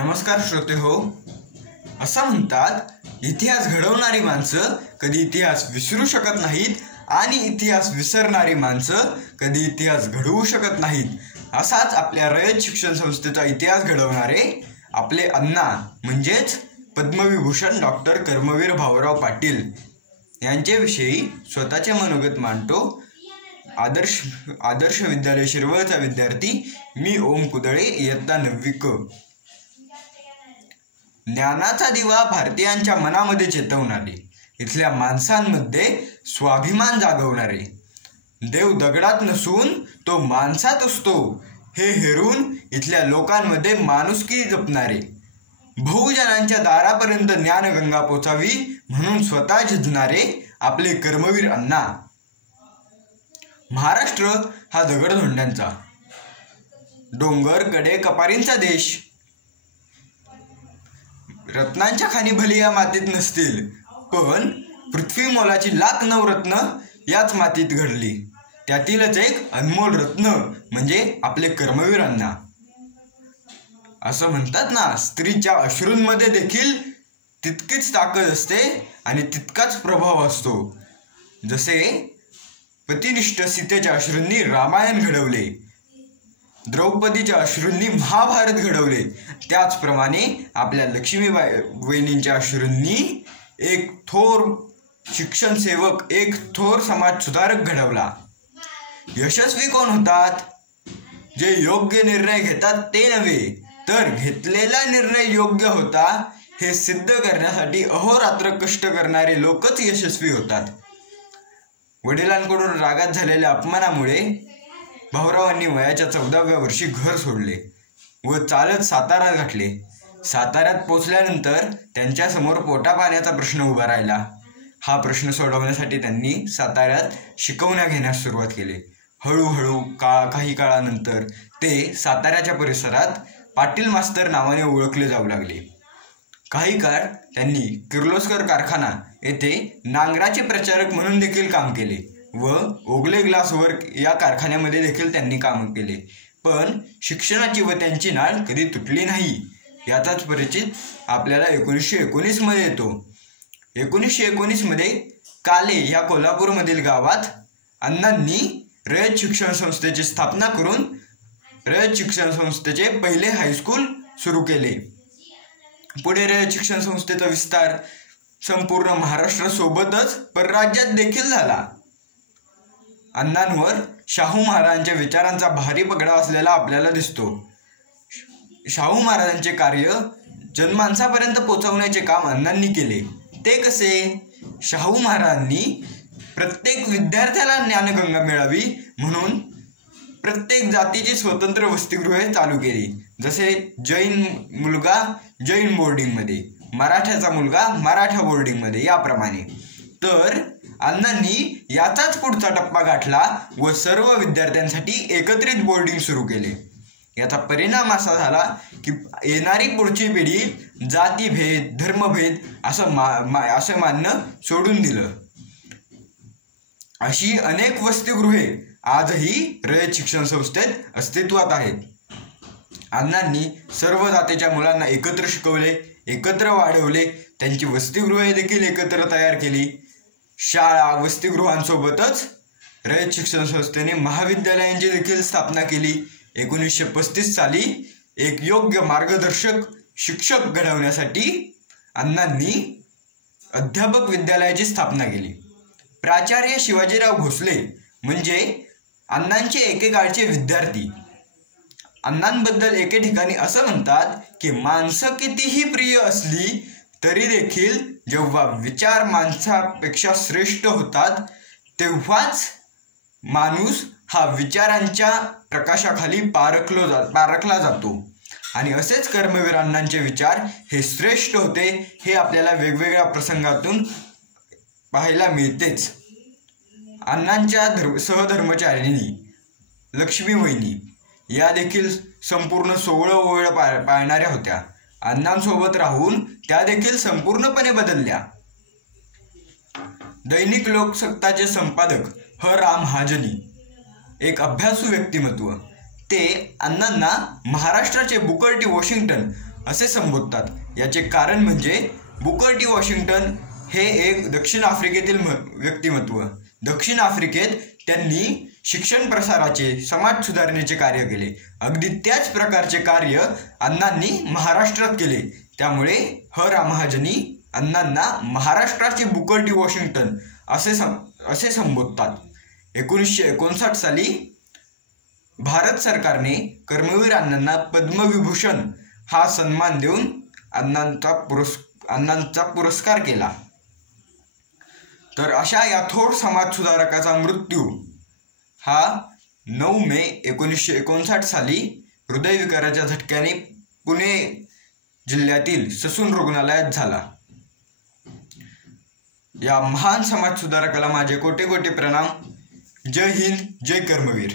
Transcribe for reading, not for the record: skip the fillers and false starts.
नमस्कार श्रोते हो. असं म्हणतात इतिहास घडवणारी माणसं कधी इतिहास विसरू शकत नाहीत आणि इतिहास विसरणारी माणसं कधी इतिहास घडवू शकत नाहीत. असाच आपल्या रयत शिक्षण संस्थेचा इतिहास घडवणारे आपले अण्णा म्हणजेच पद्मविभूषण डॉक्टर कर्मवीर भाऊराव पाटील यांच्याविषयी स्वतःचे मनोगत मांडतो. आदर्श विद्यालय शिरवळचा विद्यार्थी मी ओम कुदळे, इयत्ता 9वी क. ज्ञानाचा दिवा भारतीयांच्या मनामध्ये चेतवणारे, इथल्या माणसांमध्ये स्वाभिमान जागवणारे, देव दगडात नसून तो माणसात असतो हे हेरून इथल्या लोकांमध्ये माणुसकी जपणारे, बहुजनांच्या दारापर्यंत ज्ञानगंगा पोचावी म्हणून स्वतः झिजणारे आपले कर्मवीर अण्णा. महाराष्ट्र हा दगडधोंड्यांचा, डोंगर कडे कपारींचा देश. रत्नांच्या खाणी भली या मातीत नसतील, पण पृथ्वी मोलाची 1,00,000 रत्न याच मातीत घडली. त्यातीलच एक अनमोल रत्न म्हणजे आपले कर्मवीर अण्णा. असं म्हणतात ना, स्त्रीच्या अश्रूंमध्ये देखील तितकीच ताकद असते आणि तितकाच प्रभाव असतो. जसे पतिनिष्ठ सीतेच्या अश्रूंनी रामायण घडवले, द्रौपदीच्या अश्रूंनी महाभारत घडवले, त्याचप्रमाणे आपल्या लक्ष्मीबाई वहिनींच्या अश्रूंनी एक थोर शिक्षण सेवक, एक थोर समाज सुधारक घडवला. यशस्वी कोण होतात? जे योग्य निर्णय घेतात ते नव्हे, तर घेतलेला निर्णय योग्य होता हे सिद्ध करण्यासाठी अहोरात्र कष्ट करणारे लोकच यशस्वी होतात. वडिलांकडून रागात झालेल्या अपमानामुळे भाऊरावांनी वयाच्या 14व्या वर्षी घर सोडले व चालत साताऱ्यात गाठले. साताऱ्यात पोचल्यानंतर त्यांच्यासमोर पोटापाण्याचा प्रश्न उभा राहिला. हा प्रश्न सोडवण्यासाठी त्यांनी साताऱ्यात शिकवण्या घेण्यास सुरुवात केली. हळूहळू काही काळानंतर ते साताऱ्याच्या परिसरात पाटील मास्तर नावाने ओळखले जाऊ लागले. काही काळ त्यांनी किर्लोस्कर कारखाना येथे नांगराचे प्रचारक म्हणून देखील काम केले व ओगले ग्लास वर्क या कारखान्यामध्ये देखील त्यांनी काम केले. पण शिक्षणाची व त्यांची नाळ कधी तुटली नाही. याचाच परिचित आपल्याला 1919 मध्ये येतो. 1919 मध्ये काले या कोल्हापूरमधील गावात अण्णांनी रयत शिक्षण संस्थेची स्थापना करून रयत शिक्षण संस्थेचे पहिले हायस्कूल सुरू केले. पुढे रयत शिक्षण संस्थेचा विस्तार संपूर्ण महाराष्ट्रासोबतच परराज्यात देखील झाला. अण्णांवर शाहू महाराजांच्या विचारांचा भारी पगडा असलेला आपल्याला दिसतो. शाहू महाराजांचे कार्य जनमानसापर्यंत पोहोचवण्याचे काम अण्णांनी केले. ते कसे? शाहू महाराजांनी प्रत्येक विद्यार्थ्याला ज्ञानगंगा मिळावी म्हणून प्रत्येक जातीची स्वतंत्र वसतिगृहे चालू केली. जसे जैन मुलगा जैन बोर्डिंगमध्ये, मराठ्याचा मुलगा मराठा बोर्डिंगमध्ये, याप्रमाणे. तर अण्णांनी याचाच पुढचा टप्पा गाठला व सर्व विद्यार्थ्यांसाठी एकत्रित बोर्डिंग सुरू केले. याचा परिणाम असा झाला की येणारी पुढची पिढी जातीभेद, धर्मभेद असं मानणं सोडून दिलं. अशी अनेक वसतिगृहे आजही रयत शिक्षण संस्थेत अस्तित्वात आहेत. अण्णांनी सर्व जातीच्या मुलांना एकत्र शिकवले, एकत्र वाढवले, त्यांची वसतिगृहे देखील एकत्र तयार केली. शाळा वसतिगृहांसोबतच रयत शिक्षण संस्थेने महाविद्यालयांची देखील स्थापना केली. 1935 साली एक योग्य मार्गदर्शक शिक्षक घडवण्यासाठी अण्णांनी अध्यापक विद्यालयाची स्थापना केली. प्राचार्य शिवाजीराव भोसले म्हणजे अण्णांचे एकेकाळचे विद्यार्थी. अण्णांबद्दल एके ठिकाणी असं म्हणतात की माणसं कितीही प्रिय असली तरी देखील जेव्हा विचार माणसापेक्षा श्रेष्ठ होतात तेव्हाच माणूस हा विचारांच्या प्रकाशाखाली पारखला जातो. आणि असेच कर्मवीर अण्णांचे विचार हे श्रेष्ठ होते हे आपल्याला वेगवेगळ्या प्रसंगातून पाहायला मिळतेच. अण्णांच्या सहधर्मचारिणी लक्ष्मी वहिनी या देखील संपूर्ण 16 ओळ पाळणाऱ्या होत्या. अण्णांसोबत राहून त्या देखील संपूर्णपणे बदलल्या. दैनिक लोकसत्ताचे संपादक ह.रा. महाजनी एक अभ्यासू व्यक्तिमत्व. ते अण्णांना महाराष्ट्राचे बुकर टी वॉशिंग्टन असे संबोधतात। याचे कारण म्हणजे बुकर टी वॉशिंग्टन हे एक दक्षिण आफ्रिकेतील व्यक्तिमत्व। दक्षिण आफ्रिकेत त्यांनी शिक्षण प्रसाराचे, समाज सुधारणेचे कार्य केले। अगदी त्याच प्रकारचे कार्य अण्णांनी महाराष्ट्रात केले। त्यामुळे रा महाजनी अण्णांना महाराष्ट्राचे बुकर टी वॉशिंग्टन असे संबोधतात। 1959 साली भारत सरकारने कर्मवीर अण्णांना पद्मविभूषण हा सन्मान देऊन अण्णांचा पुरस्कार केला। तर अशा या थोर समाजसुधारकाचा मृत्यू हा 9 मे 1959 साली हृदयविकाराच्या झटक्याने पुणे जिल्ह्यातील ससून रुग्णालयात झाला। या महान समाजसुधारकाला माझे कोटी कोटी प्रणाम। जय हिंद, जय कर्मवीर।